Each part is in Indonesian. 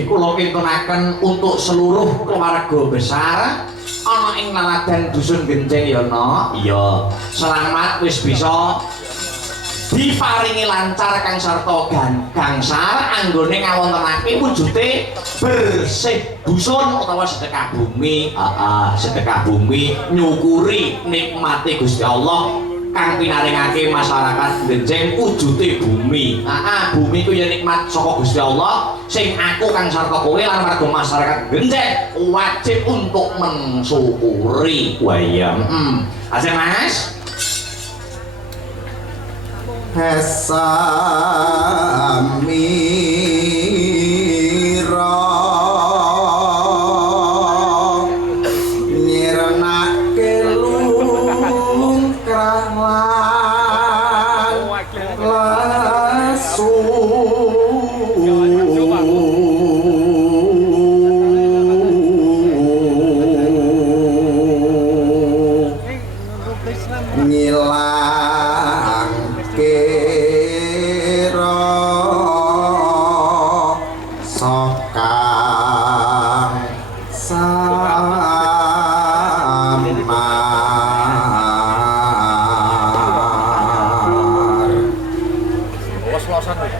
nggih kula kintunaken untuk seluruh keluarga besar ana ing Naladan Dusun Genjeng ya no. Iya. Selamat wis bisa diparingi lancar kang sarta gangsal anggone ngawontenake wujude bersih dusun utawa sedekah bumi. Sedekah bumi nyukuri nikmate Gusti Allah kang pinaringake masyarakat Genjeng wujude bumi. Bumi ku ya nikmat saka Gusti Allah sing aku kang sarta kowe lan warga masyarakat Genjeng wajib untuk mensyukuri. Wah iya. Aja Mas. Samira nyirnake lungkrah lan lesu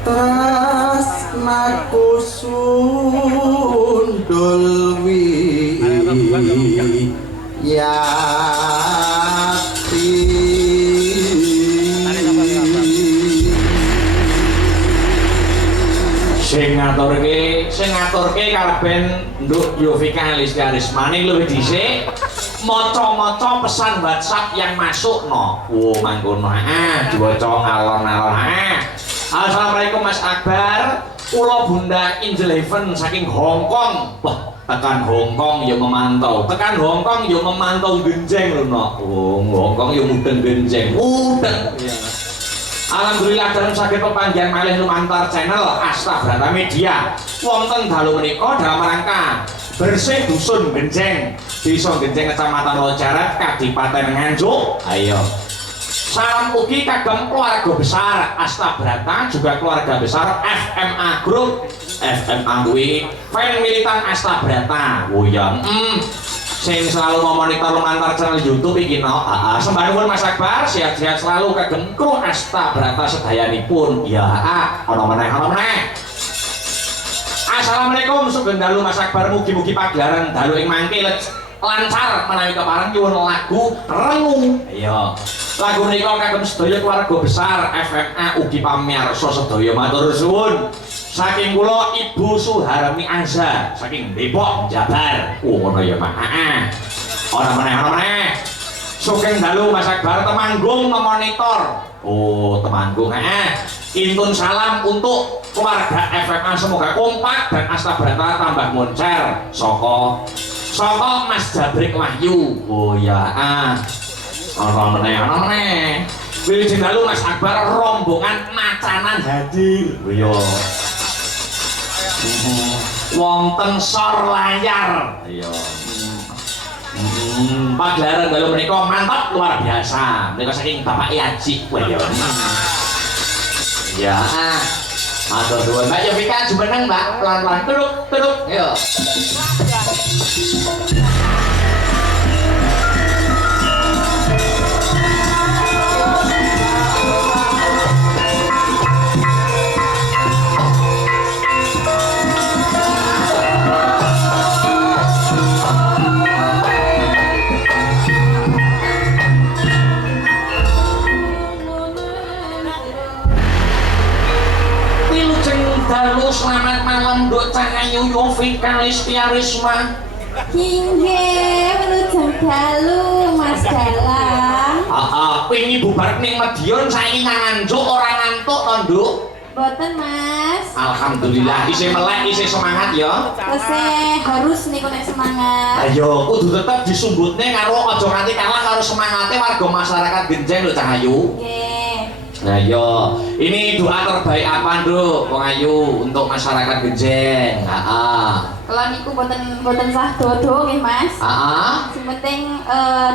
tresnaku sundul wiyati sing ngaturke karben Nduk Yovika Listiaris maning luwih dhisik maca-maca pesan WhatsApp yang masuk no. Mangkono. Diwaca alon-alon. Assalamualaikum Mas Akbar. Kula Bunda Angel Heaven saking Hong Kong. Wah, tekan Hong Kong ya memantau. Tekan Hong Kong ya memantau Genjeng lho no. Hong Kong ya mudeng Genjeng. Mudeng. Alhamdulillah dalam saged pepanggihan malih lumantar channel Asta Brata Media. Wonten dalu menika dalam rangka bersih dusun Genjeng, Desa Genjeng Kecamatan Lojarat, Kadipaten Nganjuk. Ayo. Salam ugi kagem keluarga besar Asta Brata, juga keluarga besar FMA Group. FMA kuwi fan militan Asta Brata. Oh ya. Sing selalu memonitor lumantar channel YouTube iki no. Sembah nuwun Mas Akbar, sehat-sehat selalu kagem kru Asta Brata sedayanipun. Ya, ana meneh. Assalamualaikum sugeng dalu Mas Akbar, mugi-mugi pagelaran dalu ing mangke lancar menawi kepareng nyuwun lagu Rengu. Iya. Lagu menika kagem sedaya keluarga besar FMA ugi pamirsa sedaya matur suwun. Saking kula Ibu Suharmi Azza saking Depok Jabar. Ngono ya Pak. Ora meneh. Sugeng dalu Mas Akbar Temanggung memonitor. Temanggung. Intun salam untuk keluarga FMA semoga kompak dan Asta Brata tambah moncer. Soko Mas Jabrik Wahyu. Ora meneh. Wilujeng dalu Mas Akbar rombongan macanan hadir. Wonten sor layar. Pagelaran dalu menika mantap luar biasa. Menika saking Bapak Yaji. Ya. Matur nuwun. Mbak Yovika jumeneng Mbak, pelan-pelan turuk. Yo. Dalu selamat malam Nduk Cahayu Yovika Listiarisma. Inggih, wilujeng dalu Mas Dalang. Wingi bubar ning Madiun saiki nganjuk ora ngantuk to Nduk? Mboten Mas. Alhamdulillah isih melek isih semangat ya. Tesih harus niku nek semangat. Ayo kudu tetep disumbutne karo aja nganti kalah karo semangate warga masyarakat Genjeng lho Cahayu. Nggih. Nah yo, ini doa terbaik apa Nduk Wong Ayu untuk masyarakat Genjeng? Kalau niku boten sah dodo nggih Mas. Sing penting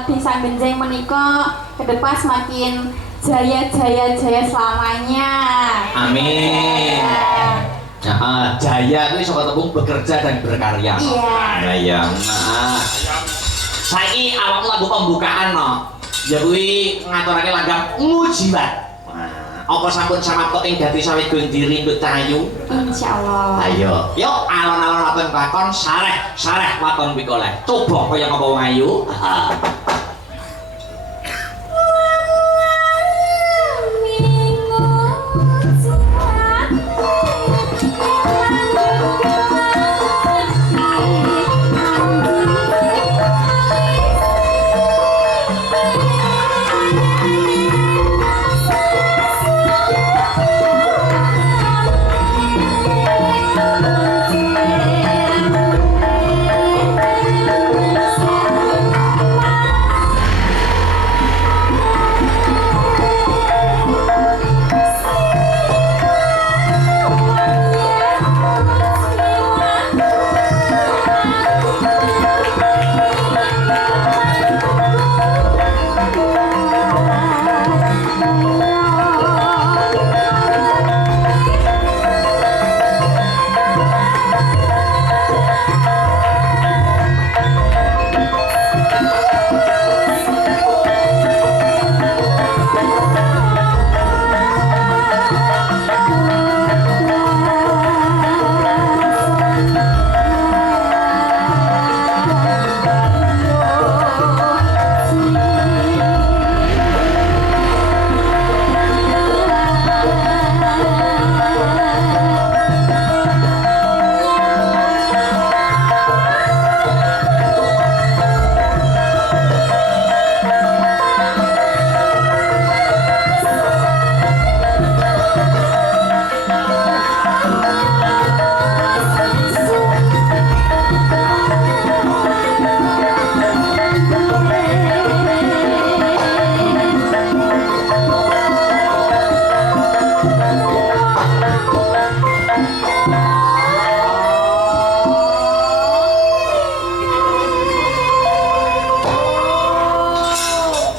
desa Genjeng menika ke depan semakin jaya selamanya. Amin. Nah, jaya itu saka tepung bekerja dan berkarya. Iya. Nah, saiki awak lagu pembukaan no. Ya kuwi ngaturake langgam mujibat. Apa sampun samapta ing dadi sawijining diri nduk Cahayu? Insyaallah. Ayo, yuk alon-alon waton lakon sareh waton pikoleh. Coba kaya ngapa wong ayu.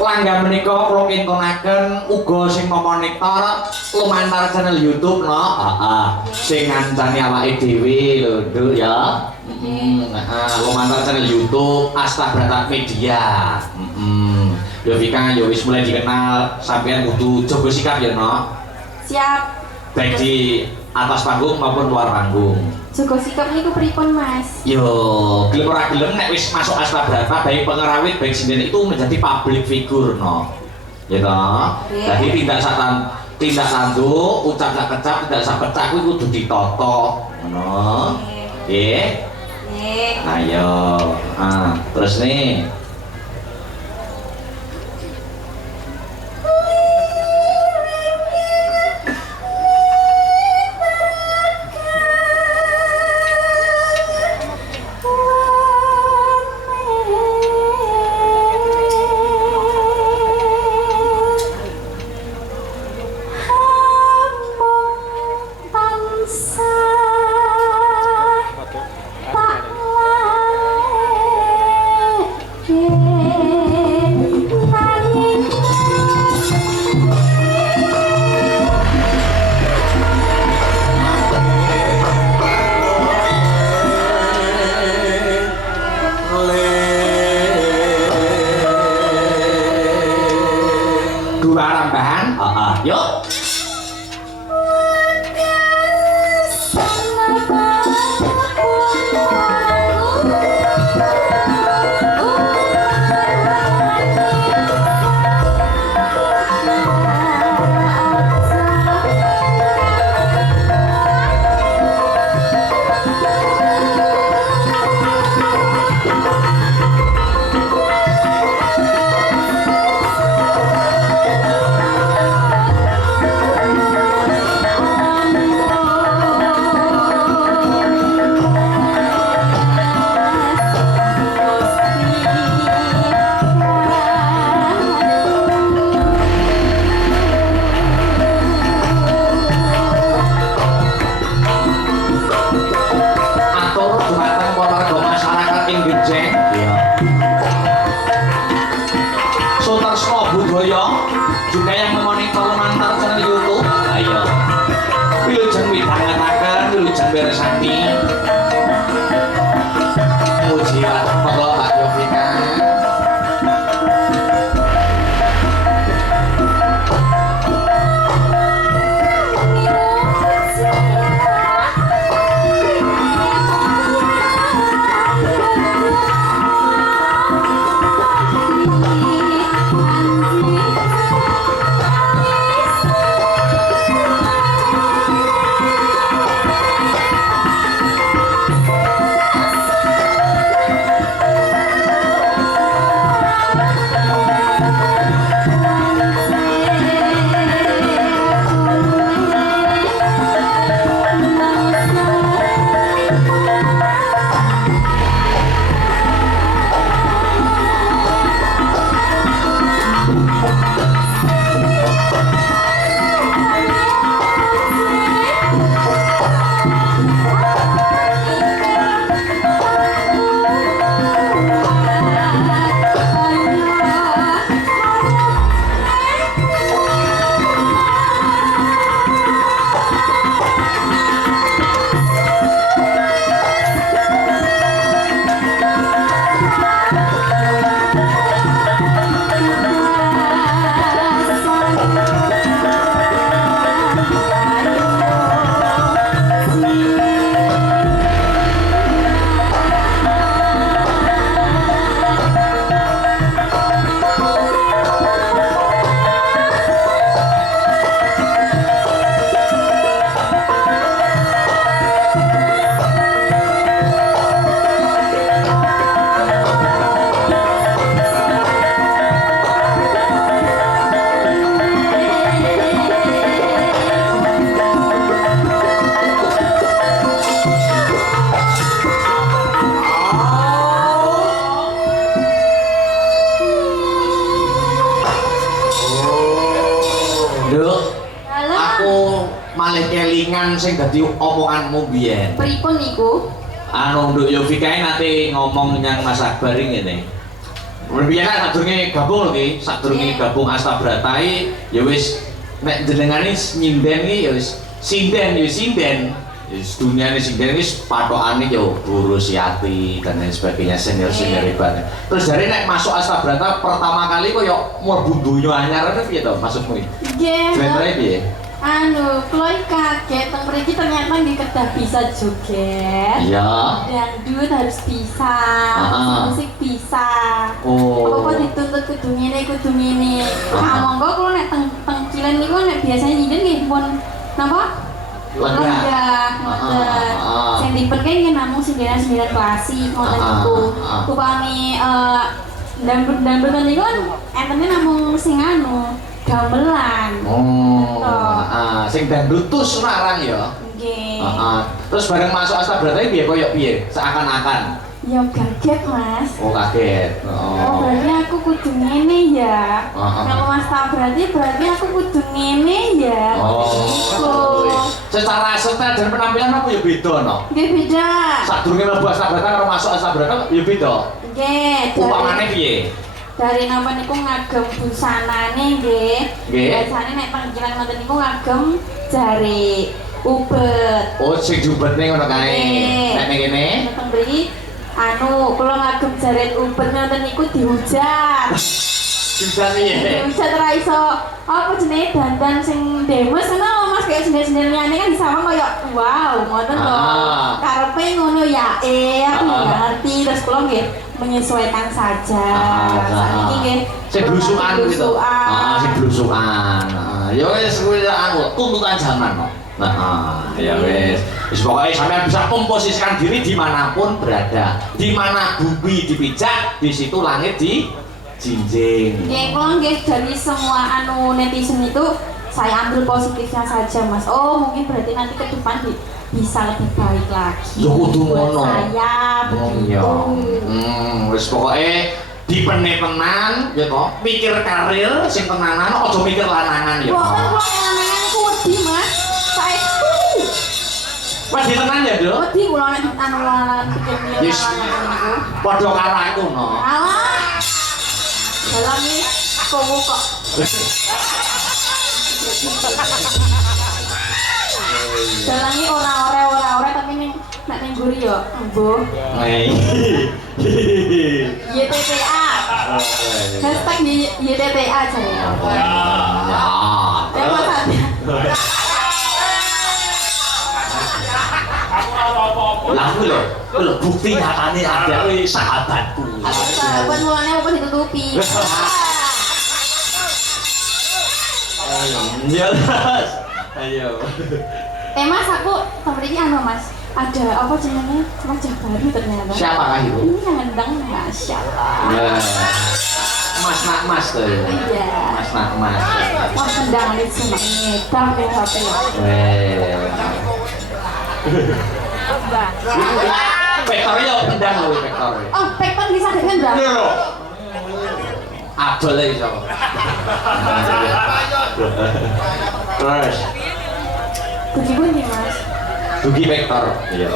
Langgam menika kula kintunaken uga sing monitor lumantar channel YouTube no. Sing ngancani awake dhewe lho, Nduk ya. Lumantar channel YouTube Astabrata Media. Ya Vika ya wis mulai dikenal, sampean kudu jaga sikap ya no. Siap. Baik di atas panggung maupun luar panggung. Jaga sikap niku pripun, Mas? Yo, gelem ora gelem nek wis masuk Astabrata baik pengerawit baik sinden itu menjadi public figure no. Ya toh. Jadi tindak tanduk, ucap sak kecap, tidak sak pecah kuwi kudu ditata. Ngono. Nggih. Nggih. Ayo. Terus nih. Yuk. kelingan sing dadi omonganmu biyen. Pripun niku? Anu Nduk Yovika nanti ngomong yang Mas Akbar ngene. Biyen kan sadurunge gabung lho ki, sadurunge gabung Astabrata ya wis nek jenengane nyinden ki ya wis sinden ya sinden. Wis dunyane sinden wis patokane ya Guru Siati dan lain sebagainya senior-senior hebat. Terus dari nek masuk Astabrata pertama kali kok ya mlebu donya anyar piye to maksudmu iki? Nggih. Ceritane piye? Anu, Chloe kaget, teng mriki ternyata nggih kedah bisa joget. Iya. Dangdut harus bisa, musik bisa. Oh. Apa dituntut kudu ngene. Monggo kula nek teng Cilen niku nek biasanya nyinden nggih pun napa? Lenggah, ngoten. Sing dipeke nggih namung sindiran-sindiran klasik ngoten niku. Upami dangdut niku kan entene namung sing anu gamelan. Sing dangdutus larang ya. Nggih. Terus bareng masuk Astabrata piye koyo piye? Seakan-akan. Ya kaget, Mas. Oh, kaget. Oh, berarti aku kudu ngene ya. Kalau Mas berarti aku kudu ngene ya. Secara setel dan penampilan aku ya beda no. Nggih beda. Sadurunge mlebu Astabrata karo masuk Astabrata ya beda. Nggih. Upamane piye? Dari napa niku ngagem busanane nggih. Biasane nek panggilan ngoten niku ngagem jari ubet. Oh, sing diubetne ngono kae. Nek ning kene Teng mriki anu kula ngagem jaret ubet ngoten niku dihujat. Dihujat piye? Dihujat ora iso apa jenenge dandan sing demes ngono Mas kayak sendiri-sendiri liyane kan disawang koyo wow ngoten lho. Karepe ngono ya aku nggak ngerti terus kula nggih menyesuaikan saja. Saiki nggih sing blusukan gitu. Sing blusukan. Ya wis kuwi anu tuntutan zaman kok. Ya wis. Wis pokoke sampean bisa komposisikan diri dimanapun berada. Di mana bumi dipijak, di situ langit dijinjing. Nggih, kula nggih dari semua anu netizen itu saya ambil positifnya saja, Mas. Oh, mungkin berarti nanti ke depan bisa lebih baik lagi. Ya kudu ngono. Saya begitu. Wis pokoke dipene tenan ya toh, mikir karir sing tenanan aja mikir lanangan ya. Boten kula lanangan iku wedi, Mas. Saya wedi tenan ya, Dok? wedi kula nek anu lanangan pikir lanangan niku. Padha karo aku no. Alah. Dalam iki kok. Dalangi ora tapi ning nek ning guri yo embuh. YTTA. Hashtag YTTA jare. Ya maksudnya. Lah lho bukti nyatane ada sahabatku. Sahabat mulane apa ditutupi. Jelas. Ayo. Mas aku mriki anu Mas, ada apa jenenge wajah baru ternyata. Siapakah itu? Ini yang ngendang masyaallah. Ya. Mas nak mas tuh. Iya. Mas nak mas. Wah ngendang iki senenge dang ning HP. Vektor yo ngendang lho vektor. Oh, vektor bisa ngendang. Lho. Adol iki sapa? Terus Bunyi Mas. Dugi vektor. Iya.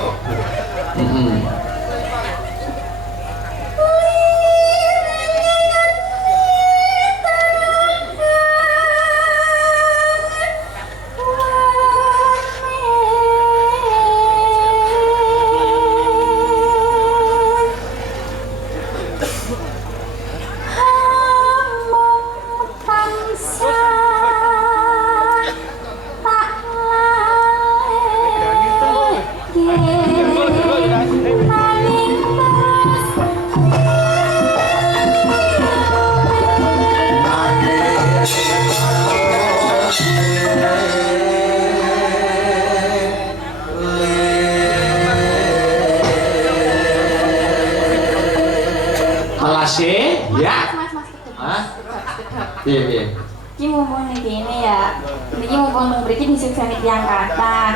Iya. Iki mumpung ning kene ya. Niki mumpung teng mriki disiksani tiyang kathah.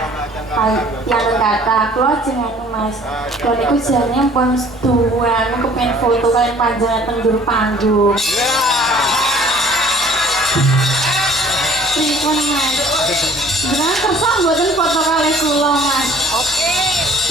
Tiyang kathah kula jenenge Mas. Kula niku jane pun seduan kepen foto kalian panjenengan teng ndur panggung. Pripun Mas? Beneran kersa mboten foto kalih kula, Mas.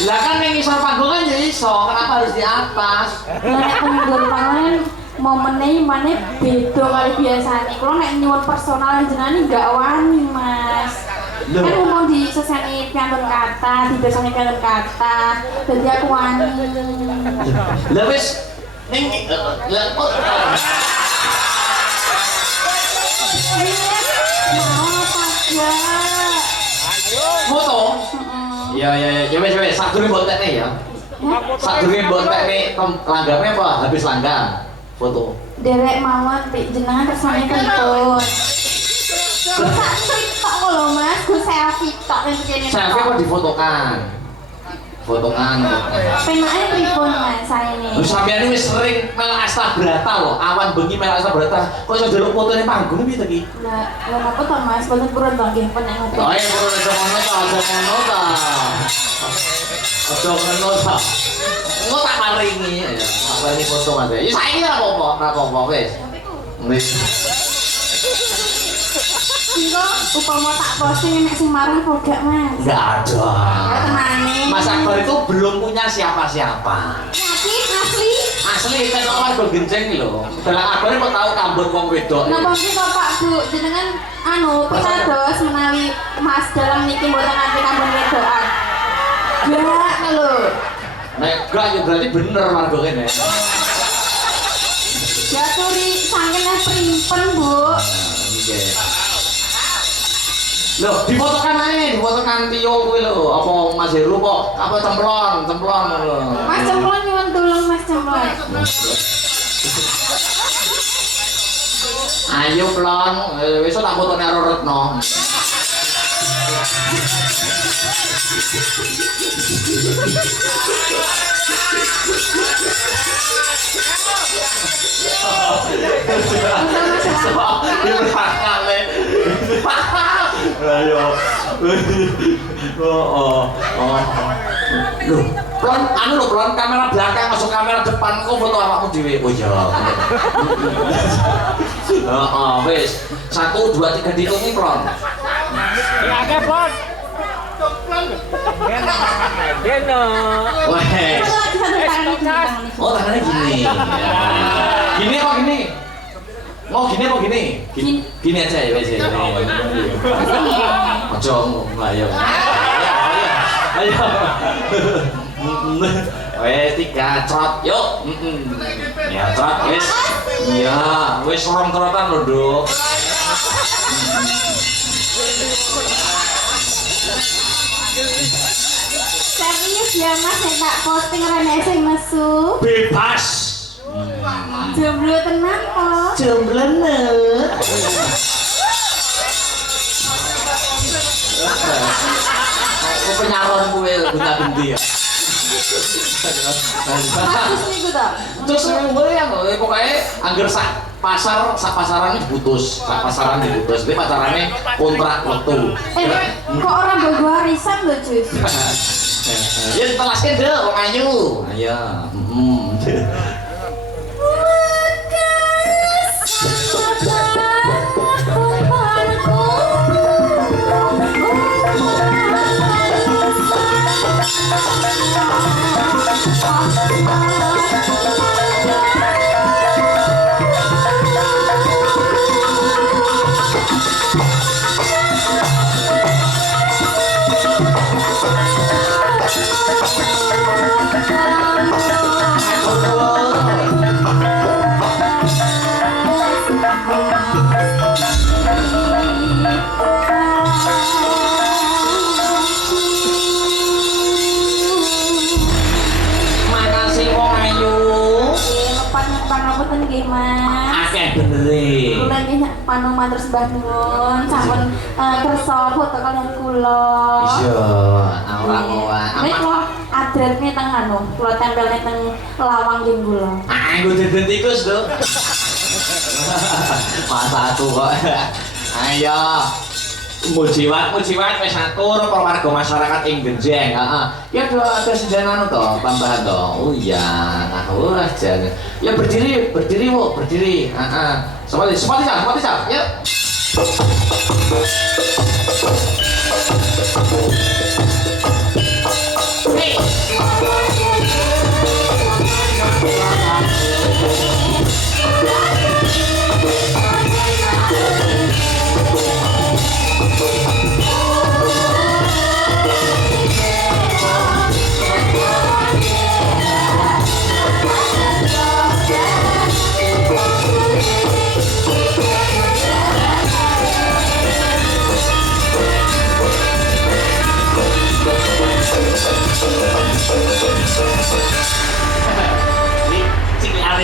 Lah kan ning ngisor panggung kan ya iso, kenapa harus di atas? Lah nek panggung panganan momennya mana beda kali biasanya. Kalau nek nyuwun personal jenengan enggak wani, Mas. Kan umum di seseni piantun kata, di besone piantun kata. Dadi aku wani. Lah wis ning lah kok foto? Ya wis sak durung mbok tekne ya. Sak durung mbok tekne langgame apa habis langgam foto. Derek mawon pik jenengan kersane pripun? Gus sak trik tok lho Mas, gus selfie tok ning kene. Selfie kok difotokan? Fotokan. Penake pripun Mas saene? Lho sampeyan wis sering mel Astabrata lho, awan bengi mel Astabrata. Kok iso ndelok fotone panggung piye to ki? Lah, lha napa to Mas? Boten purun to nggih pun nek ngoten. Oh iya, perlu aja ngono ta, aja ngono ta. Aja ngono ta. Engko tak maringi ya. Tak maringi foto Mas. Ya saiki ora apa-apa, ora apa-apa wis. Wis. Singgo upama tak posting nek sing marah kok gak Mas? Enggak ada. Tenane. Mas Akbar itu belum punya siapa-siapa. Yakin asli? Asli kan warga Genceng lho. Dalang Akbar kok tahu kambut wong wedok. Napa iki kok Pak Bu jenengan pitados menawi Mas dalam niki mboten nganti kambun wedokan. Gak lho. Nek gak ya berarti bener warga kene. Ya turi saking primpen Bu. Nggih. Loh, difotokan ae, difotokan Tio kuwi lho. Apa Mas Heru kok apa cemplon lho. Mas Cemplon nyuwun tulung Mas Cemplon. Ayo plon, wis tak fotone karo Retno. Ayo. Loh, plon anu lho plon kamera belakang masuk kamera depan kok foto awakmu dhewe. Oh iya. Heeh, wis. 1 2 3 dihitungi plon. Ya akeh plon. Wes. Oh, tangannya gini. Gini apa gini? Mau gini apa gini? Gini aja ya wes ya. Ojo ayo. Ayo. Wes 3 trot yuk. Ya trot wes. Ya, wes orang trotan lho, Dok. Serius ya Mas nek tak posting rene sing nesu. Bebas. Jomblo tenan kok. Jomblene. Kok penyaron kowe punya bendi ya. Bagus niku to. Terus gue ya pokoknya angger sak pasaran diputus, sak pasaran diputus. Ini pacarannya kontrak waktu. Kok orang bogo arisan lho, Jus? Ya telaskan deh, wong ayu. Ayo. Makasih wong ayu. Lepat panopoten nggih, Mas. Akeh benere. Kula nggih panu matur sembah nuwun sampun kersa foto kalian kula. Iya, ora kowe. Nek kula adresnya teng anu, kula tempelne teng lawang nggih kula. Nggo deden tikus, Dok. Masa satu kok. Ayo. Mujiwat wis atur para warga masyarakat ing Genjeng. Heeh. Ya ada sejanan to, tambahan to. Oh iya. Wah, jangan. Ya berdiri, Bu, berdiri. Heeh. Seperti. Yuk.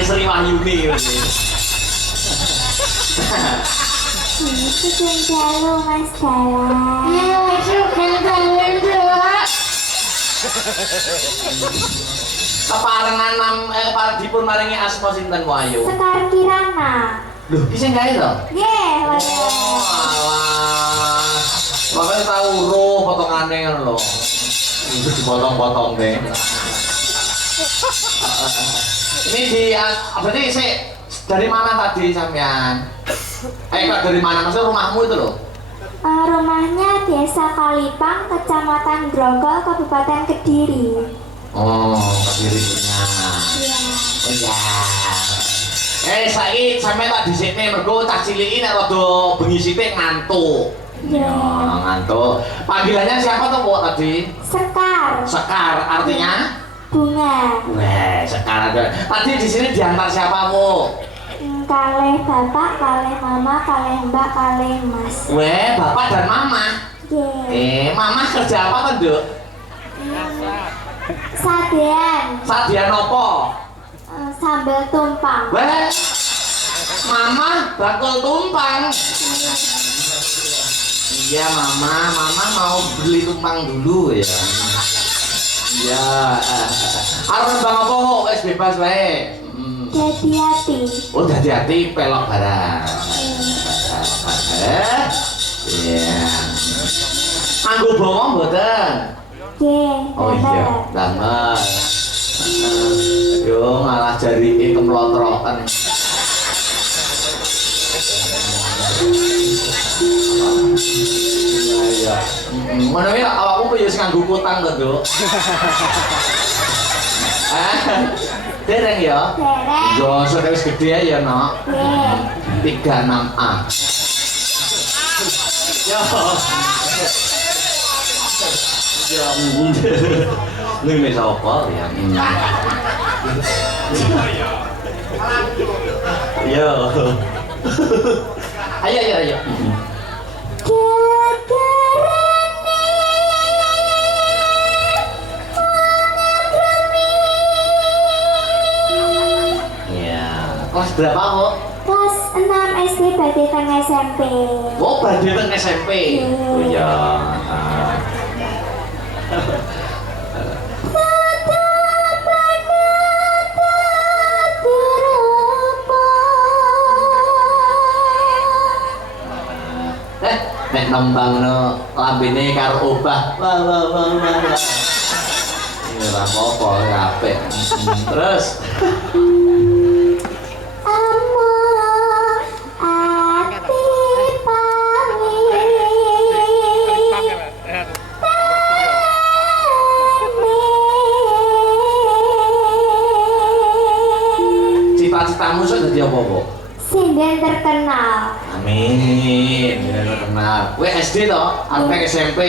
Sri Wahyuni Halo Mas Dara. Keparengan kepareng dipun maringi asma sinten Wahyu? Sekar Kirana. Lho, ki sing gawe to? Nggih, Oh, alah. Makanya tahu roh potongane ngono lho. Itu dipotong-potong deh. Ini berarti dari mana tadi sampean? Kak dari mana? Maksudnya rumahmu itu loh? Rumahnya Desa Kalipang, Kecamatan Grogol, Kabupaten Kediri. Oh, Kediri punya. Iya. Oh ya. Saiki sampean tak dhisikne mergo cah ciliki nek rada bengi sithik ngantuk. Iya. Ngantuk. Panggilannya siapa tuh, Bu, tadi? Sekar. Sekar, artinya? Bunga. Weh, Sekar ada. Tadi di sini diantar siapa, Bu? Kalih bapak, kalih mama, kalih mbak, kalih mas. Weh, bapak dan mama. Nggih. Mama kerja apa tuh, Duk? Sadean. Sadian apa? Sambal tumpang. Weh, mama bakul tumpang. Iya, mama mau beli tumpang dulu ya. Iya. Arep bang apa kok wis bebas wae. Hati-hati. Oh, hati-hati pelok barang. Iya. Anggo bawang mboten? Nggih. Oh iya, banget. Yo ngalah jarike kemlotrokan. Iya. Ngono ya awakmu yo sing nganggo kutang to, Duk. Dereng ya? Dereng. Yo sudah wis gede ya, Nok. Nggih. 36A. Yo. Ya, ini sapa ya? Yo. Ayo. Kelas berapa kok? Kelas 6 SD badhe teng SMP. Oh, badhe teng SMP. Oh iya. Nek nembangno lambene karo obah. Wah. Ini ora apa-apa, apik. Terus cita-citamu sok dadi apa, Bu? Sinden terkenal. Amin, terkenal. Kowe SD to, arep SMP.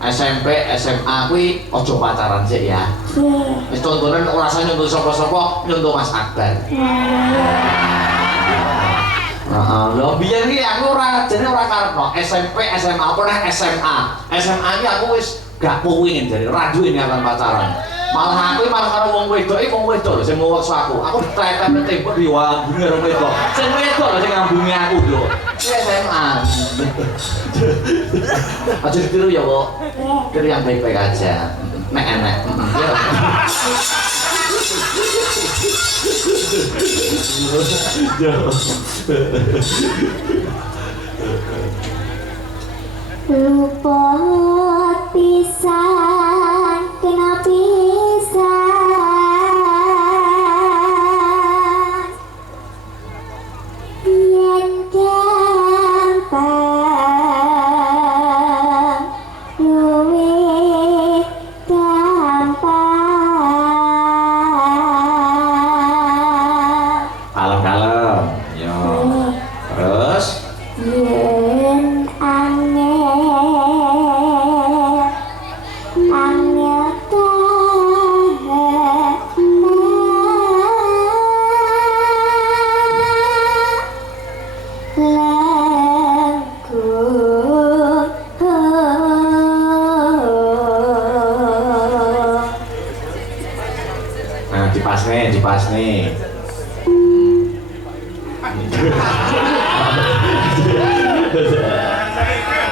SMP, SMA kuwi aja pacaran sik ya. Nggih. Wis tontonan ora usah nyontoh sapa-sapa, nyontoh Mas Akbar. Heeh, lho biyen iki aku ora jane ora karepno SMP, SMA apa neh SMA. SMA iki aku wis gak pengin jare ora duwe niatan pacaran. Malah aku malah karo wong wedok lho sing ngewekso aku. Aku ditretep tembok diwambungi karo wedok. Sing wedok lho sing ngambungi aku lho. Iki SMA. Aja ditiru ya, Bu. Tiru yang baik-baik aja. Nek enek. Lupa pisan kena pisan yen gampang dipas nih.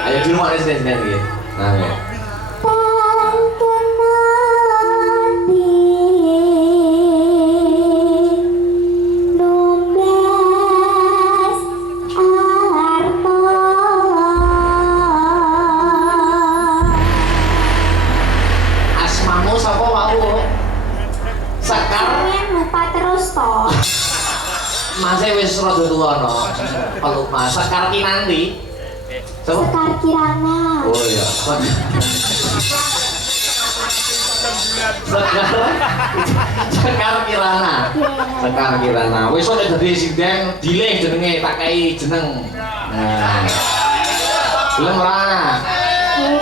Ayo di rumah residen gitu. Nah, ya. Asmamu sapa wau? Sekar lupa terus toh. Masih wis rada tuwa no. Peluk Mas Sekar ki nanti. Sopo? Sekar Kirana. Oh iya. Sekar Kirana. Sekar Kirana. Wis kok dadi sinden dileh jenenge tak kei jeneng. Nah. Gelem ora?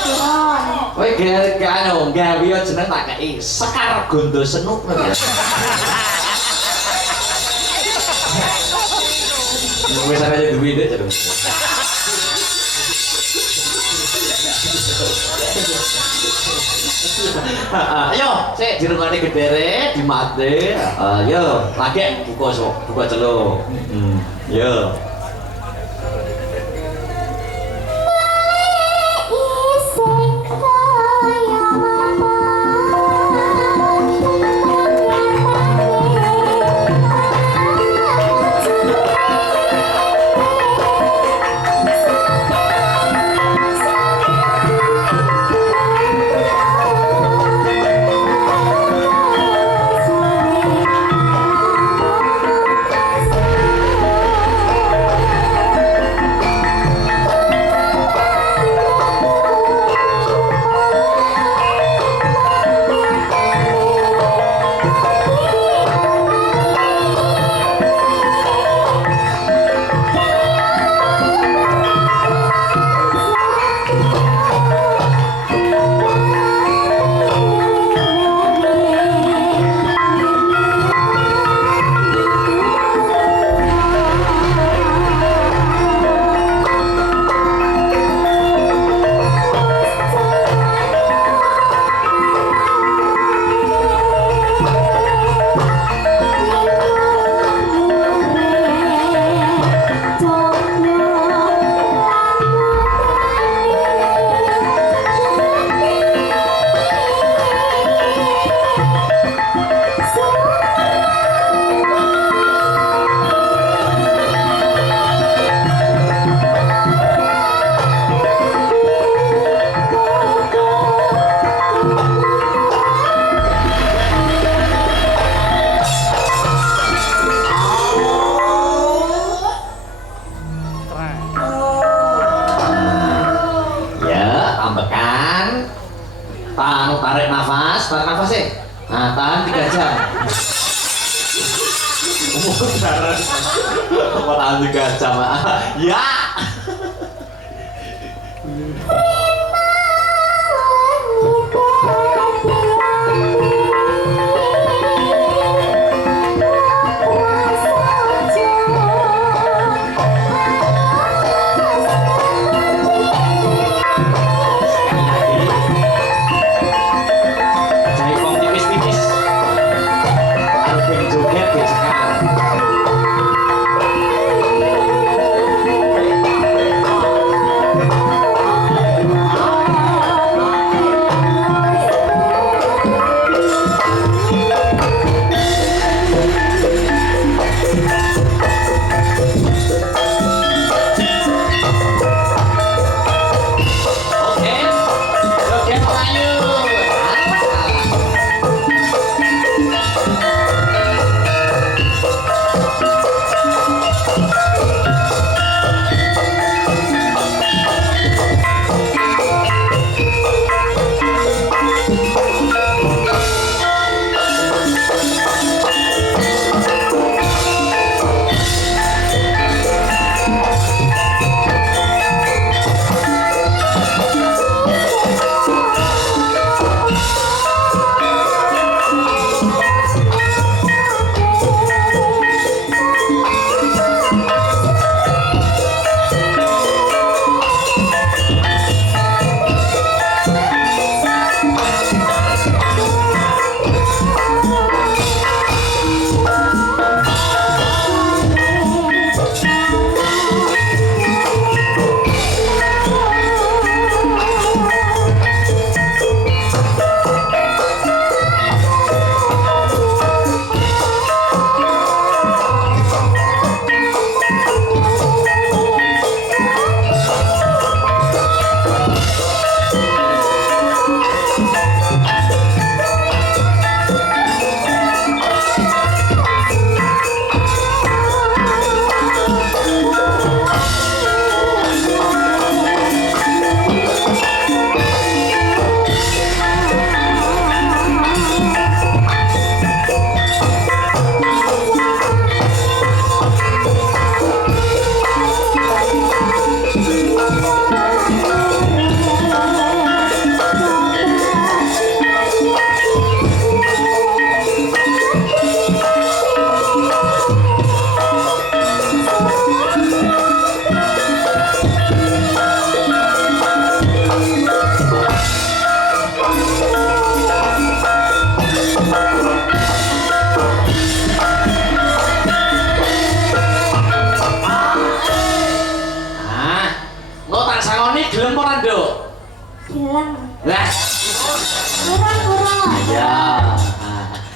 Kiron. Kowe gak anu gawe jeneng tak kei Sekar Gondo Senuk. Wis aja duwe dek jare. Ayo, sik dirungokne gedere, dimate. Ayo, lagi buka celuk. Yo. Tarik nafas sih. Nah, tahan 3 jam. Tahan 3 jam. Ya.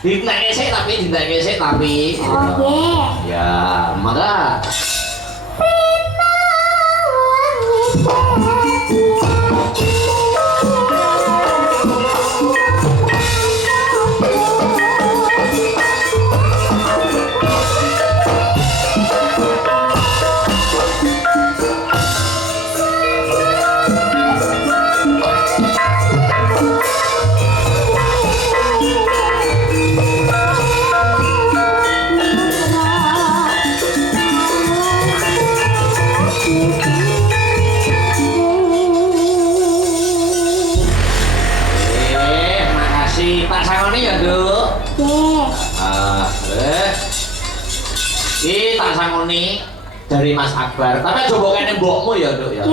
Dintek kesik tapi. Oke. Ya, maka tak sangoni ya, Duk. Iki tak sangoni dari Mas Akbar. Tapi coba kene mbokmu ya, Duk ya.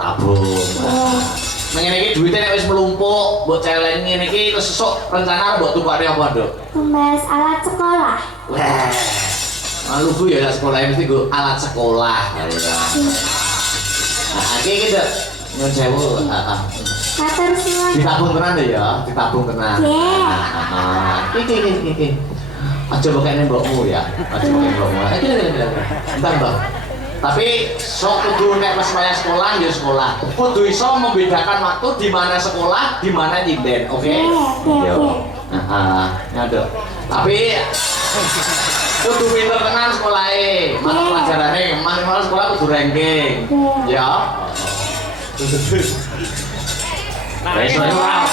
Tabung. Nang ngene iki duwite nek wis mlumpuk, mbok celeng ngene iki terus sesuk rencana mbok tukane apa, Duk? Tumbas alat sekolah. Wah. Lugu ya sekolah mesti nggo alat sekolah. Nah, iki Duk. Nyun sewu, Matur suwun. ditabung tenan ya, ditabung tenan. Iki. Aja mbok kene mbokmu ya. Aja mbok mbokmu. Iki. Entar, Mbak. Tapi sok kudu nek wis wayah sekolah ya sekolah. Kudu iso membedakan waktu di mana sekolah, di mana nyinden, oke? Yo. Nyaduk. Tapi kudu pinter tenan sekolahe. Mata pelajarane, malah sekolah kudu ranking. Ya. Nah, Wes ini ora.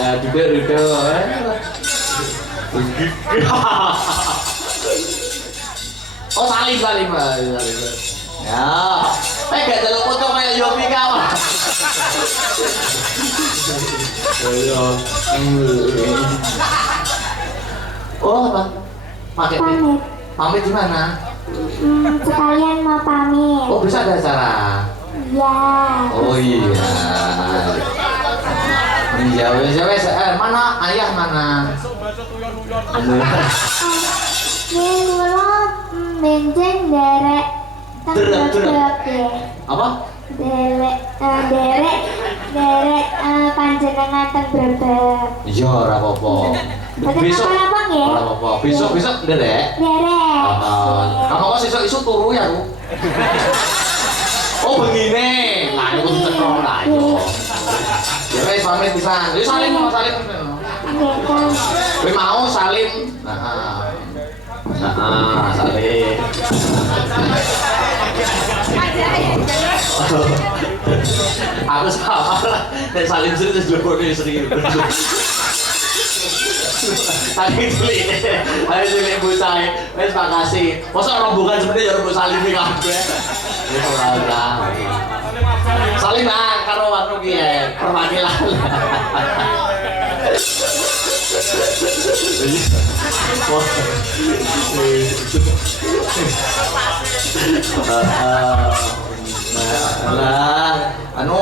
Ya, duduk. Oh, salim. Ya. Gak jaluk foto kayak Yopi kawan. Oh, Bang. Pakai pamit di mana? Sekalian mau pamit. Oh, bisa ada acara. Ya. Oh iya. Wes. Mana ayah mana? Kula benjing derek Derek. ya. Apa? Derek panjenengan teng Brebes. Iya, ora apa-apa. Besok apa nggih? Ora apa-apa. Besok nderek. Derek. Kamu kok sesuk turu ya, Bu? Oh, begini. Nah, itu kudu cekro lah yo. Ya wis pamit pisan. Yo salim. Nggih, Kang. Kowe mau salim. Salim. Aku sama lah. Nek salim sih terus lebone serius. Tadi cilik bocah. Wis makasih. Mosok rombongan seperti ya rombongan salim iki kabeh. Wis ora. Salim karo anu ki perwakilan.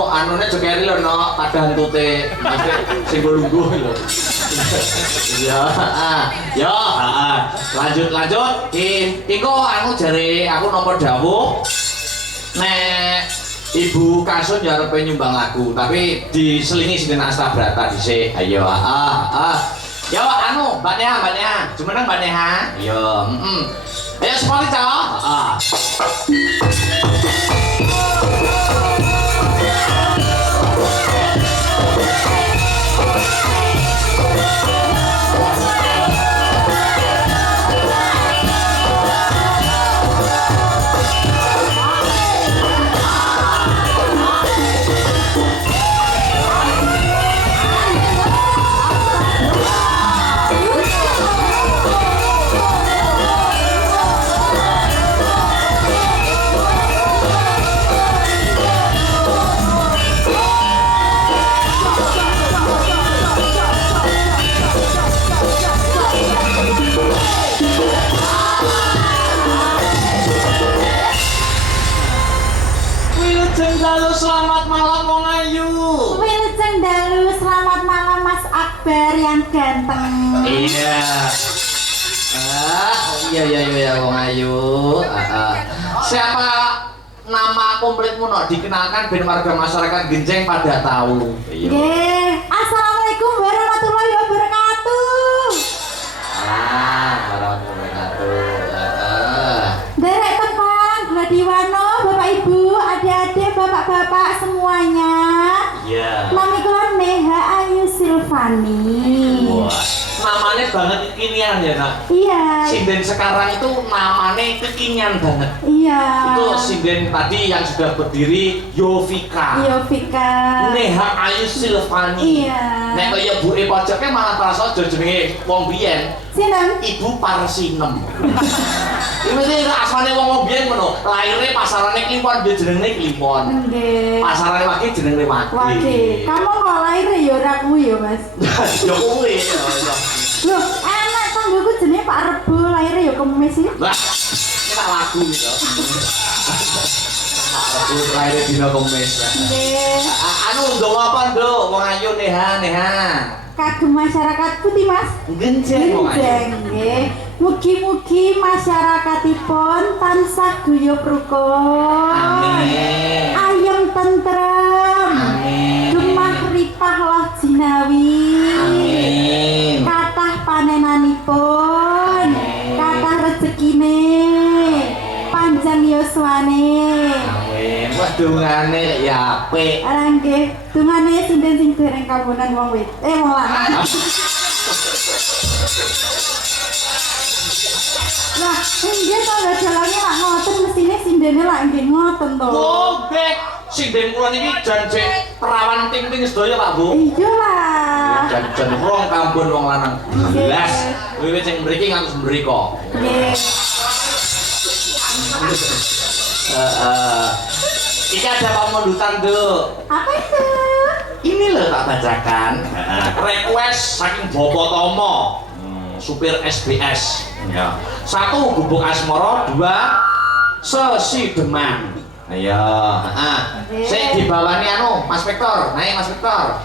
Anune jekeri lho no, kadang tute, sing lungguh lho. Ya, lanjut. Iku anu jare aku nampa dawuh nek Ibu Kasun ya arep nyumbang lagu, tapi diselingi Sinten Astabrata dhisik. Ayo, Yo anu, Mbak Neha. Jumeneng Mbak Neha. Yo, Ayo sepali ta. Dalu selamat malam Wong Ayu. Wilujeng dalu selamat malam Mas Akbar yang ganteng. Iya. Iya Wong Ayu. Siapa nama komplitmu no dikenalkan ben warga masyarakat Genjeng pada tahu. Iya. Nggih. Assalamualaikum warahmatullahi wabarakatuh. Warahmatullahi wabarakatuh. Derek Tepang, Gladiwano, Bapak Ibu, adik-adik, bapak-bapak semuanya. Iya. Nami kula Neha Ayu Silvani. Wah, namanya banget kekinian ya nak. Iya. Sinden sekarang itu namanya kekinian banget. Iya. Itu sinden tadi yang sudah berdiri Yovika. Yovika. Neha Ayu Silvani. Iya. Nek kaya buke pojoknya malah terasa jenenge wong biyen. Sinten? Ibu Parsinem. Ini asmane wong biyen ngono. Laire pasarane Kliwon dia jenenge Kliwon. Nggih. Pasarane Wage jenenge Wage. Wage. Kamu kok lahir ya ora kuwi ya, Mas? Ya kuwi ya. Loh, enak tanggoku jenenge Pak Rebo, lahir ya Kemis iki. Lah, ini tak lagu gitu. Aku laire dina Kemis. Nggih. Anu ndong apa nduk? Wong ayu Neha. Kagem masyarakat putih, Mas. Genjeng wong ayu. Genjeng nggih. Mugi-mugi masyarakatipun tansah guyub rukun. Amin. Ayem tentrem. Amin. Gemah ripah loh jinawi. Amin. Kathah panenanipun. Kathah rezekine. Panjang yuswane. Amin. Wah dungane ya apik. Lah nggih, dungane sinden sing dereng kabonan wong wit. Wong lanang. Lah, nggih to lho dalane lak ngoten mestine sindene lak nggih ngoten to. Gobek. Sinden kula niki janjek perawan ting-ting sedaya Pak Bu. Iya lah. Jan rong kampun wong lanang. Jelas. Wiwit sing mriki ngantos mriko. Nggih. Iki ada pemundutan tuh. Apa itu? Ini loh tak bacakan. Request saking Bopo Tomo, supir SBS. Ya. 1 gubuk asmoro, 2 sesideman. Ayo, sik dibawani anu Mas Victor, naik Mas Victor.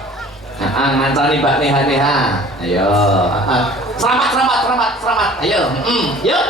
Ngancani Mbak Neha. Ayo, selamat. Ayo, yuk.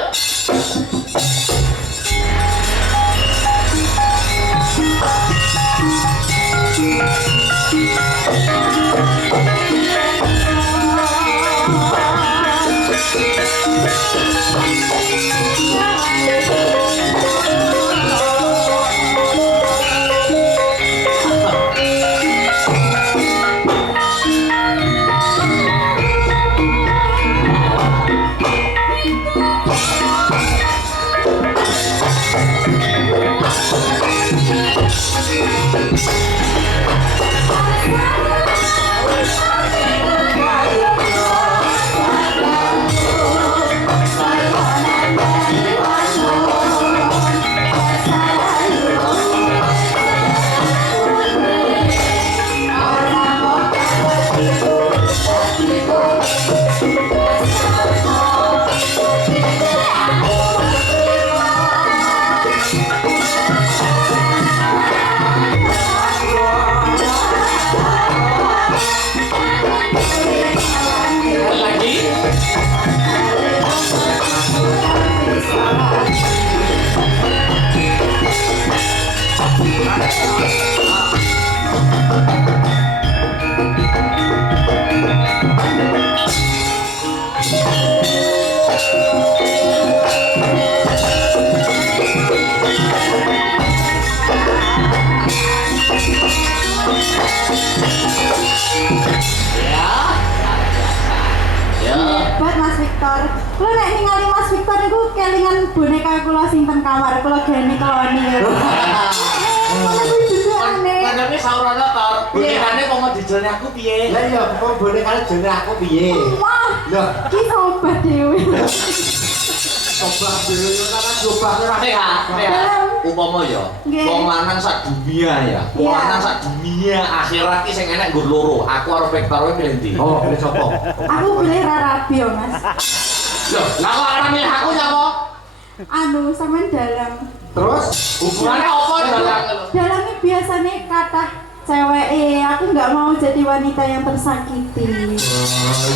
Hebat Mas Victor. Lu nek ningali Mas Victor iku kelingan boneka kula sing teng kamar kula gene keloni ya. Ngono kuwi juga aneh. Kadangnya saurana tor. Bonekane kok mau dijone aku piye? Lah iya, kok bonekane jane aku piye? Wah, Lah, ki sobat dhewe. coba dulu kan coba ora. Upama ya, Nggih. wong lanang sak dunia ya. Wong Iya. lanang sak dunia akhirat ki sing enek nggur loro. Aku karo Victor kowe pilih ndi? Oh, pilih sapa? Aku boleh rabi ya, Mas. Loh, lah kok ora milih aku nyapa? Anu sampean dalam. Terus Hubungannya apa dalang? Dalamnya biasanya kata cewek, aku nggak mau jadi wanita yang tersakiti.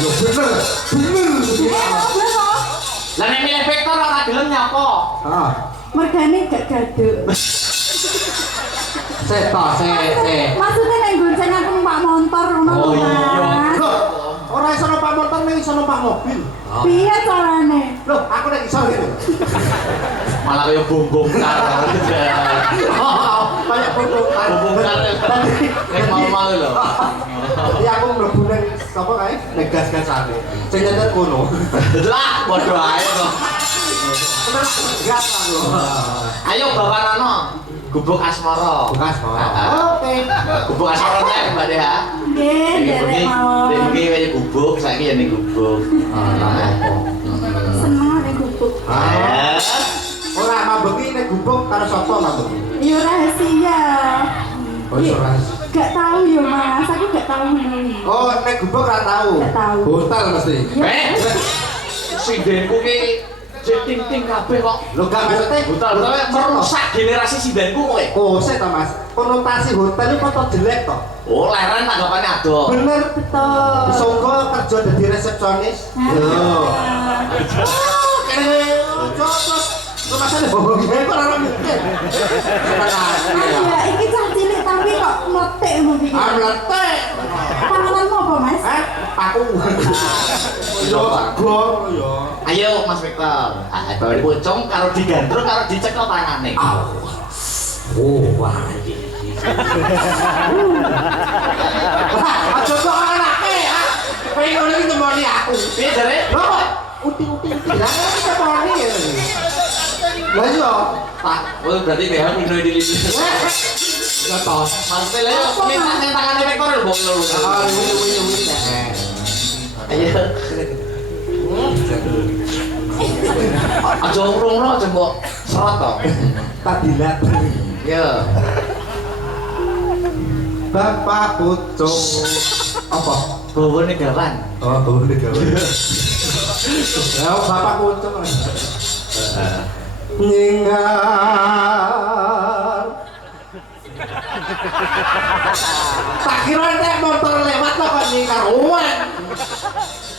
yo bener. Berapa? Lah nek milih Victor ora gelem nyapa? Ah, Mergane gak gaduh. Maksudnya nek gonceng aku numpak motor ngono Oh, lho, iya. Mas. Loh, ora iso numpak motor ning iso numpak mobil. Piye carane? Loh, aku nek iso ngene. Malah kaya bom-bom kar. Kayak bongkar. Bom-bom kar. Nek mau-mau lho. Jadi aku mlebu ning sapa kae? Ning gas-gasane. Sing nyetet kono. Lah, bodo ae kok. Terus gas aku. Ayo bawanano. Gubuk asmara. Bekas kok. Oke. Gubuk asmara nek Mbak Deha. Nggih, derek mawon. Dek iki kaya gubuk, saiki ya ning gubuk. Seneng nek gubuk. Eh. Ora mabengi nek gubuk karo sapa mabengi? Yo rahasia. Oh, iso rahasia. Gak tahu yo Mas, aku gak tahu ngono. Oh, nek gubuk ora tahu. Gak tahu. Hotel mesti. Sindenku ki sing ting-ting kabeh kok. Lho gak maksudnya Hotel merusak generasi sindenku kowe. Oh, sik to Mas. Konotasi hotel itu kok jelek to. Oh, leren tanggapane ado. Bener. Betul. Songko kerja dadi resepsionis. Yo. Kene terus masane bobongnya kok ora mikir. Ya, iki cah cilik tapi kok mletek ngono iki. Amlete. Pangananmu apa, Mas? Aku. Yo, gong yo. Ayo Mas Victor. Bawa di pocong karo digandrung karo dicekel tangane. Oh, wah iki. Aja kok anake ya. Pengen ngono iki temoni aku. Piye jare? Loh, uti-uti. Lah iki temoni ya. Lah yo, Pak, oh berarti BH kudu dilili. ya toh. Mas Tele minta tangane Victor lho bong lho. Ah, wih. Ayo. Aja urung-urung aja mbok serot to. Tak dilat. Yo. Bapak pucung. Apa? Bawane gawan. Oh, bau gawe. Ya, bapak pucung. Nyinggal. Tak kira nek motor lewat kok kan nyinggal. Uwen.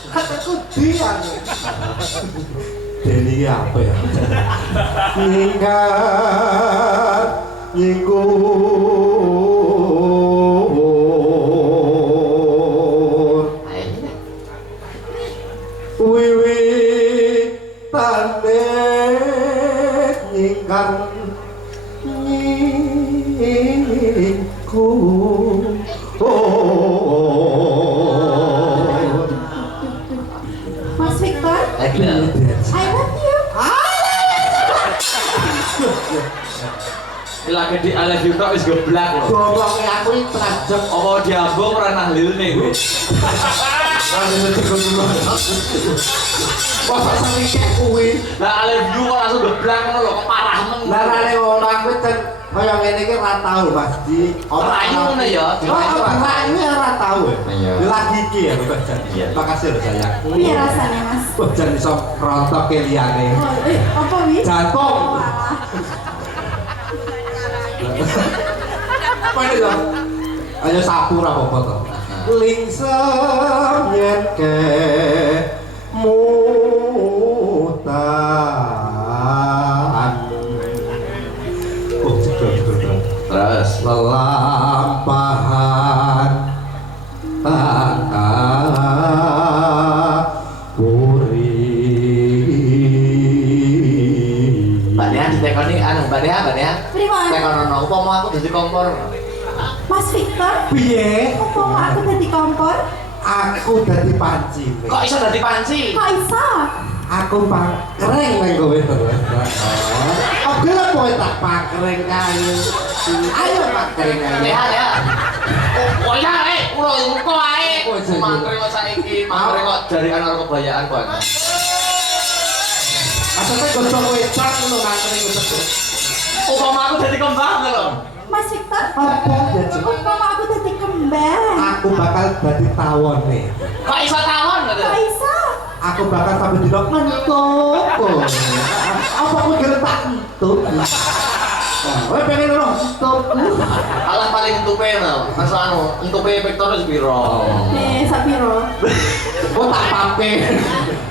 Kataku dia. Deni iki apa ya? Nyinggal. Nyinggur. Ayo. Wiwitane nyingkar nyingku Mas Victor, Lagi I love you. lagi di Alef Yuta wis geblak lho. Gobloknya aku ini terajep. Apa diambung ora nahlilne kowe? Masa sering kayak kuwi. Lah Alef Yu kok langsung geblak ngono lho, kok parah men. Lah rene wong aku ten kaya ngene iki ora tau Mas di Rayu ngono ya, Oh, rayu ya ora tau. Iya. Lagi iki ya Mbak Jan. Iya. Makasih lho sayang. Piye rasane, Mas? Mbak Jan iso rontok ke liyane. Oh, apa wi? Jantung. Oh, alah. Apa ini lho? Ayo sapu ra apa-apa to. Lingsem yen ke mutan. Oh, betul. Terus Lelampahan puri. Mbak Dea ditekoni anu Mbak Dea. Prima. Tekonono upama aku dadi kompor. Mas Victor, Piye? apa aku dadi kompor? Aku dadi panci. Kok iso dadi panci? Kok iso? Aku pangkreng nang kowe terus. Oke lah kowe tak pangkreng kae. Ayo pangkreng kae. Ya. Oh ya, ulo engko ae. Oh, iya. Mantri kok saiki, mantri kok dari anak kebayaan kok. Maksudnya gosok kowe cak ngono pangkreng ngono. Upama aku dadi kembang lho. Mas Victor, Apa ya, Cik? umpama aku dadi kembang. Aku bakal dadi tawon nih. Kok iso tawon lho. Kok iso? Aku bakal sampai dino ngentuk. Apa aku kira tak ngentuk? Kowe pengen lho ngentuk. Alah paling entupe lho. Masa anu, entupe Victor wis piro? Sapiro? Kok tak pampe.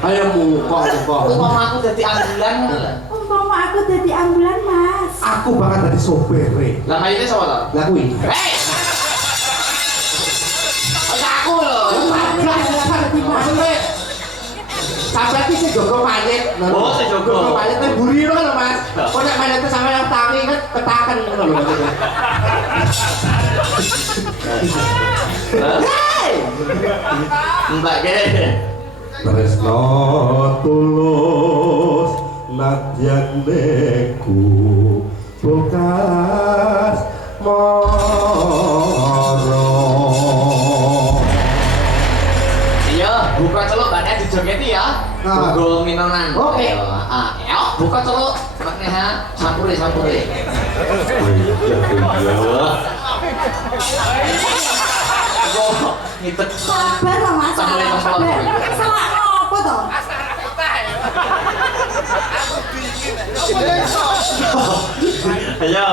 Ayo muka. Upama aku dadi anggilan lho. umpama aku jadi ambulan mas. Aku bakal jadi sopir. Lah kayaknya sama toh? Lah kuwi. Hei! Aku loh. Maksudnya sampai ki sing jogo panit. Oh, sing jogo. Jogo panit teh buri lho Mas. Kok nek panit itu sampe nang tangi kan ketaken ngono lho. Hei! Mbak ke. Tresno tulus nadyan neku bekas moro. Iya, buka celuk mbaknya dijogeti ya. Tunggu minonan. Oke. Ayo, buka celuk. Mbaknya ha, sampure. Ngitet. Sabar loh mas, sabar. Salah apa toh? Ayo.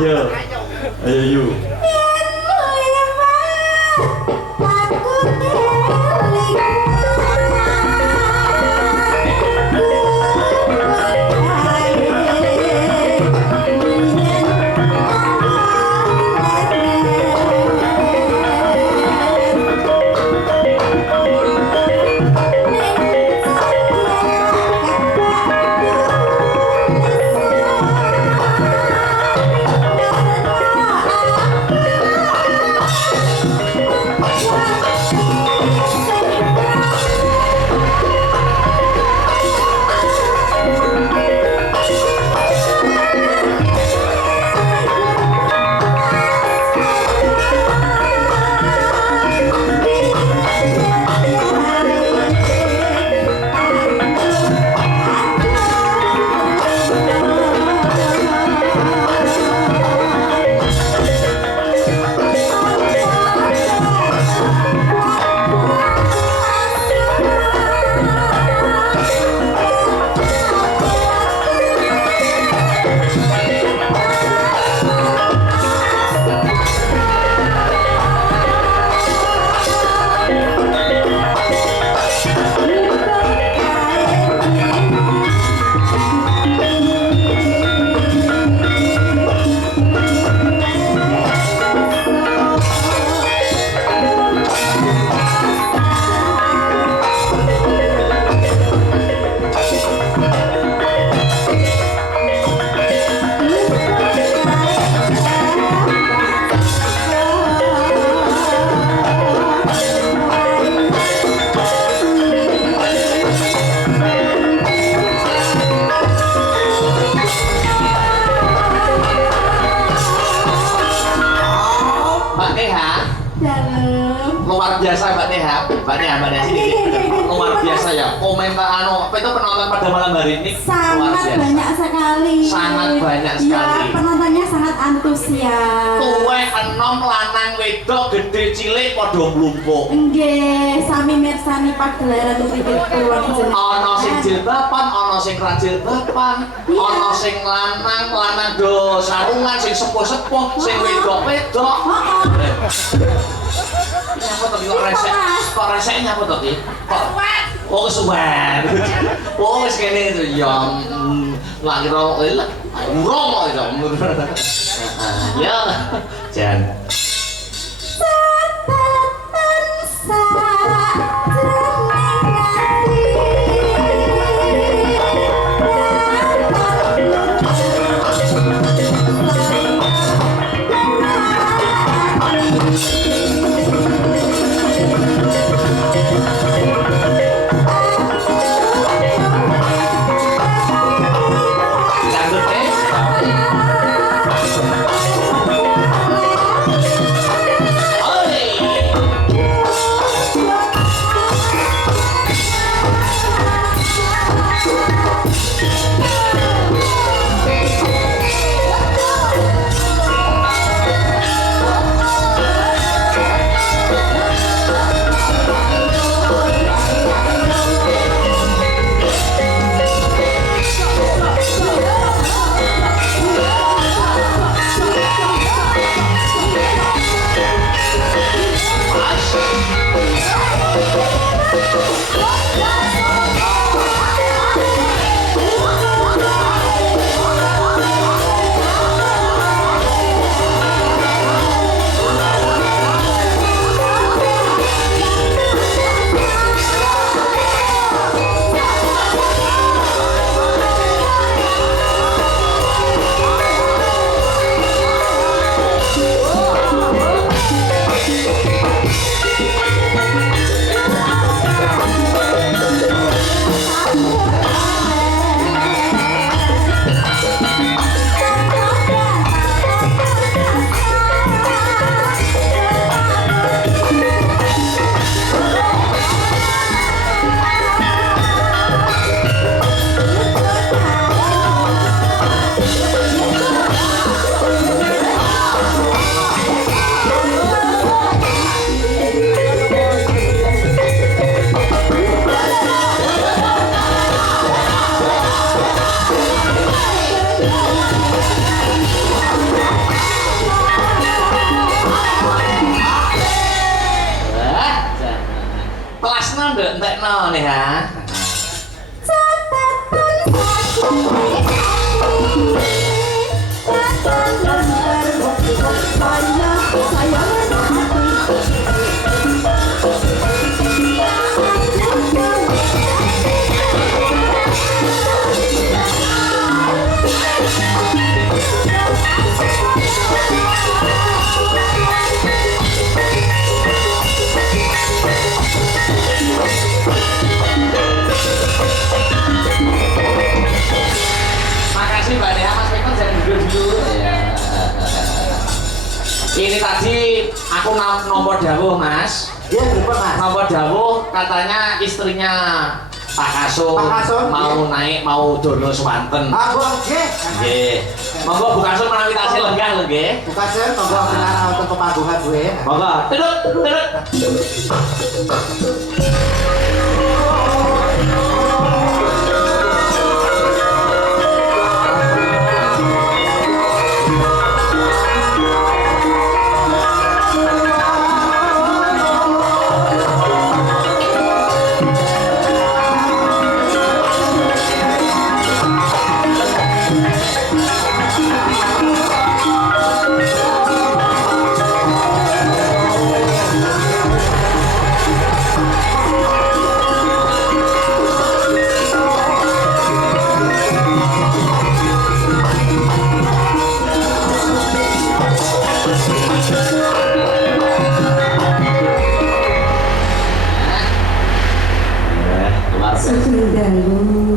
Yo. Ayo you. Luar biasa Mbak Neha, Mbak Neha sini luar biasa ya. Komentar apa itu penonton pada malam hari ini sangat banyak sekali. Sangat banyak sekali. Ya, penontonnya sangat antusias. Tuwe enom lanang wedok gede cilik padha mlumpuk. Nggih, sami mirsani pagelaran pipit puluhan jeneng. Ana sing jilbaban, ana sing ra jilbaban, ana sing lanang do sarungan, sing sepuh-sepuh, sing wedok-wedok. Nyapa to kok resek? Kok resek nyapa to ki? Oh kesuwen. Oh wis kene itu ya lak kira urung kok itu. Ya jan. nduk entekno nih ha. Makasih Mbak Dea, Mas Pekon jangan duduk dulu. Ya. Ini tadi aku nomor dawuh Mas. Iya, berapa Mas? Nomor dawuh katanya istrinya Pak Kasun, Pak Kasun, mau naik mau dono swanten. Aku nggih. Nggih. Monggo Bu Kasun menawi tasih lenggah lho nggih. Bukan saya monggo kenara untuk kepanggungan gue. Monggo. Duduk, duduk.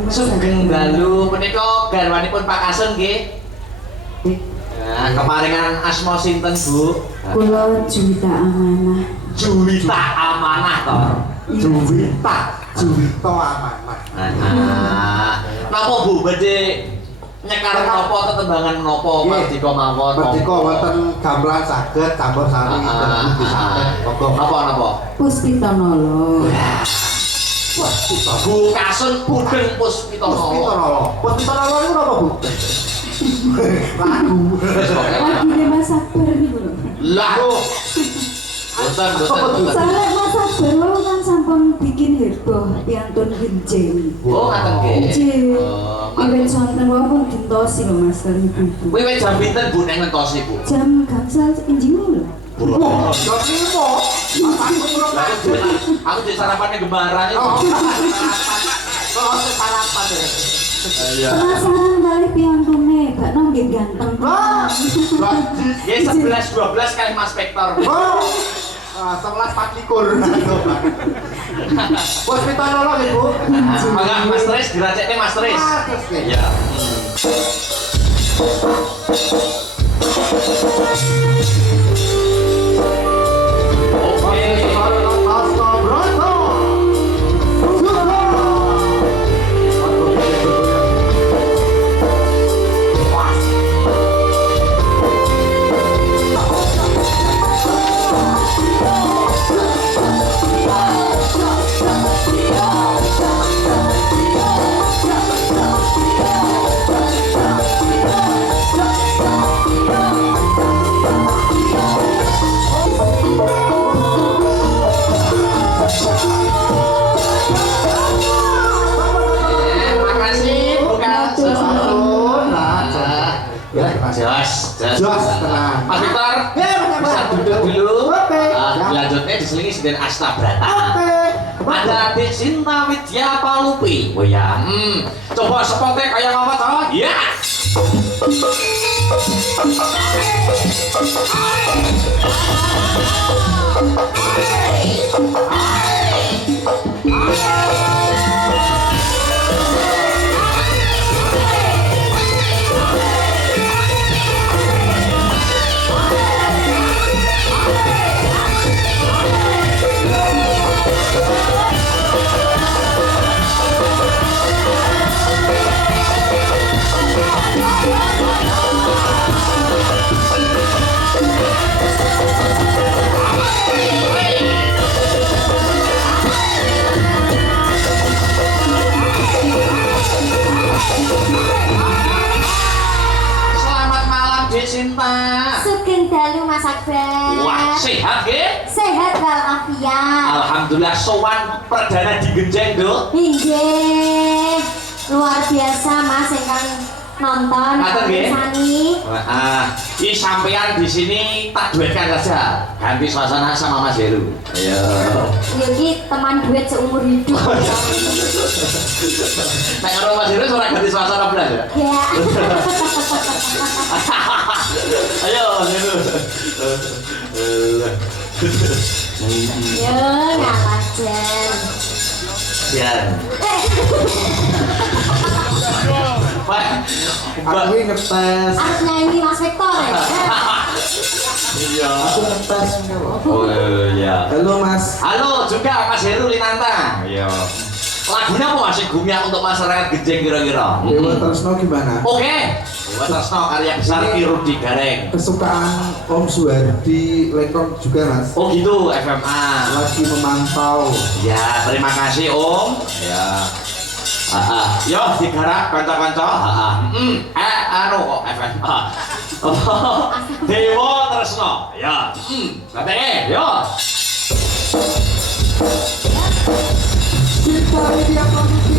Sugeng dalu menika garwanipun Pak Kasun nggih. Nah, kemaringan asma sinten Bu? Kula Juwita Amanah. Juwita Amanah to. Juwita amanah. Napa Bu badhe nyekar menapa tetembangan menapa Mardika mawon? Mardika wonten gamelan saged campur sari dan saged. Monggo Napa? Puspitanala. Wah, Bu Kasun Budeng Puspitanala. Puspitanala itu apa Bu? Lagu. Lagi Mas Akbar niku lho. Lah. Boten. Sarek Mas Akbar lho kan sampun bikin heboh piantun genjing. Oh, ngaten nggih. Nggih. Oh, Iwet sonten wae pun dintosi lho Mas Ibu. kuwi wis jam pinten Bu nek ngentosi Bu? Jam gangsal enjing lho. Wah, jam 5. Aku di sarapannya gembaran itu. Kalau sarapan ya. Iya. Penasaran kali piantune, gak nonggih ganteng. Ya 11-12 kali Mas Vektor. 11-24. Puspitanala nggih Bu. Mangga Mas Tris diracekne Mas Tris. Terus nggih. Iya. Oke. Makasih Bu Kasun. Jos, tenang. Mas Victor, Ya, Mas bisa Victor. duduk dulu. Oke. Dilanjutnya diselingi Sinden Astabrata. Oke. Ada adik Sinta Widya Palupi. Oh ya, coba spotnya kayak apa toh? Ya. dalu Mas Akbar. Wah, sehat nggih? Sehat walafiat. Alhamdulillah sowan perdana digenjeng, Duk. Inggih. Luar biasa Mas ingkang nonton Ngaten nggih. Sani. Ini sampean di sini tak duetkan saja. Ganti suasana sama Mas Heru. Ayo. Iki teman duet seumur hidup. Nek karo Mas Heru ora ganti suasana belas ya. Ya. Ayo Mas Heru. Yo ngalajen. Sian. Wah, Aku ini ngetes. Arep nyanyi Mas Victor ya. iya. Aku ngetes enggak, Pak. Oh iya. Halo Mas. Halo juga Mas Heru Linanta. Iya. Lagunya apa masih gumiak untuk masyarakat Genjeng kira-kira? Dewa Tresno gimana? Oke. Dewa Tresno karya besar Ki Rudi Gareng. Kesukaan Om Suhardi Lekong juga Mas. Oh gitu, FMA. Lagi memantau. Ya, terima kasih Om. Ya. Yo digarap kanca-kanca. Anu kok FMA. Dewa Tresno. Ya. Katanya, yo. Cinta media produksi.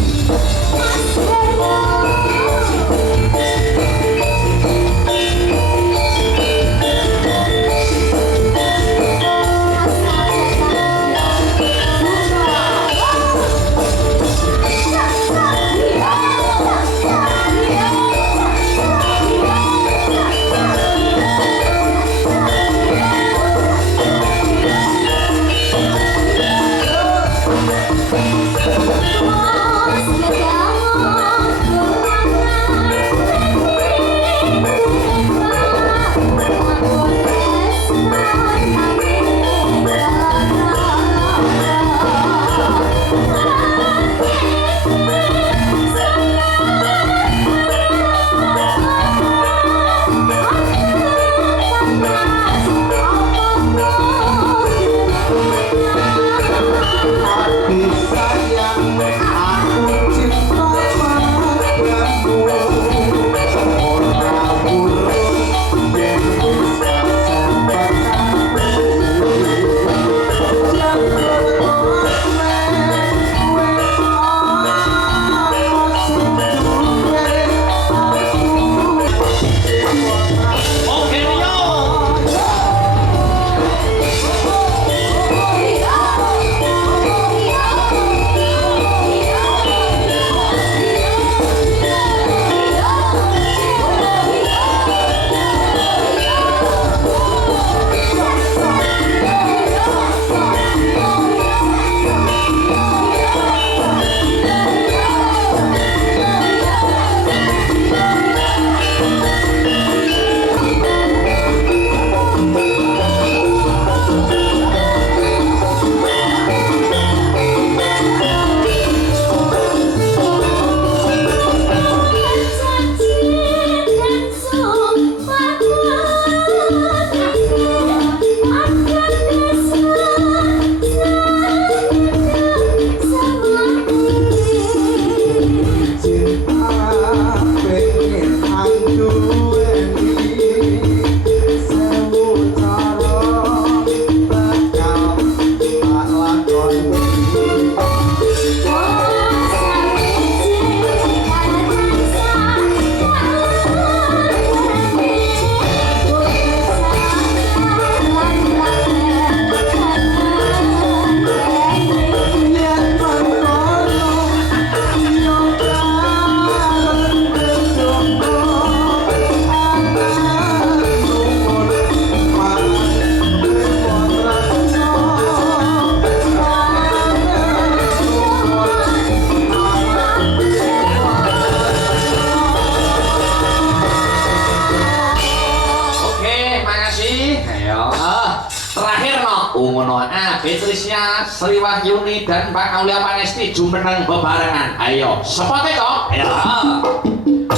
Beatrice-nya Sri Wahyuni dan Pak Aulia Panesti jumeneng bebarengan. Ayo, sepot itu. Ayo.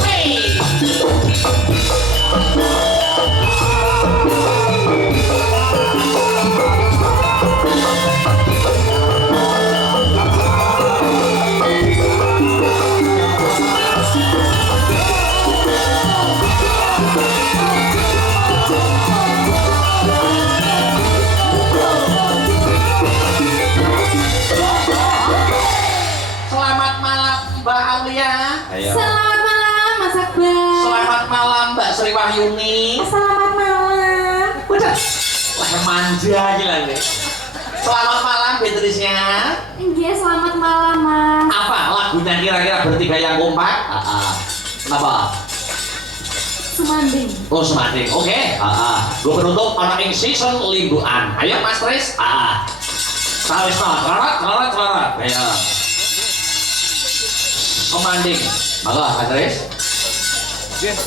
Hey. Yuni. Selamat malam. Udah. Lah manja gila nih. Selamat malam Beatrice-nya. Iya, selamat malam, Mas. Apa lagunya kira-kira bertiga yang kompak? Kenapa? Sumanding. Oh Sumanding, oke. Gue penutup ana ing season limbuan. Ayo Mas Tris. Sawis no, celorot. Ayo. Sumanding. Mangga Mas Tris. Yes.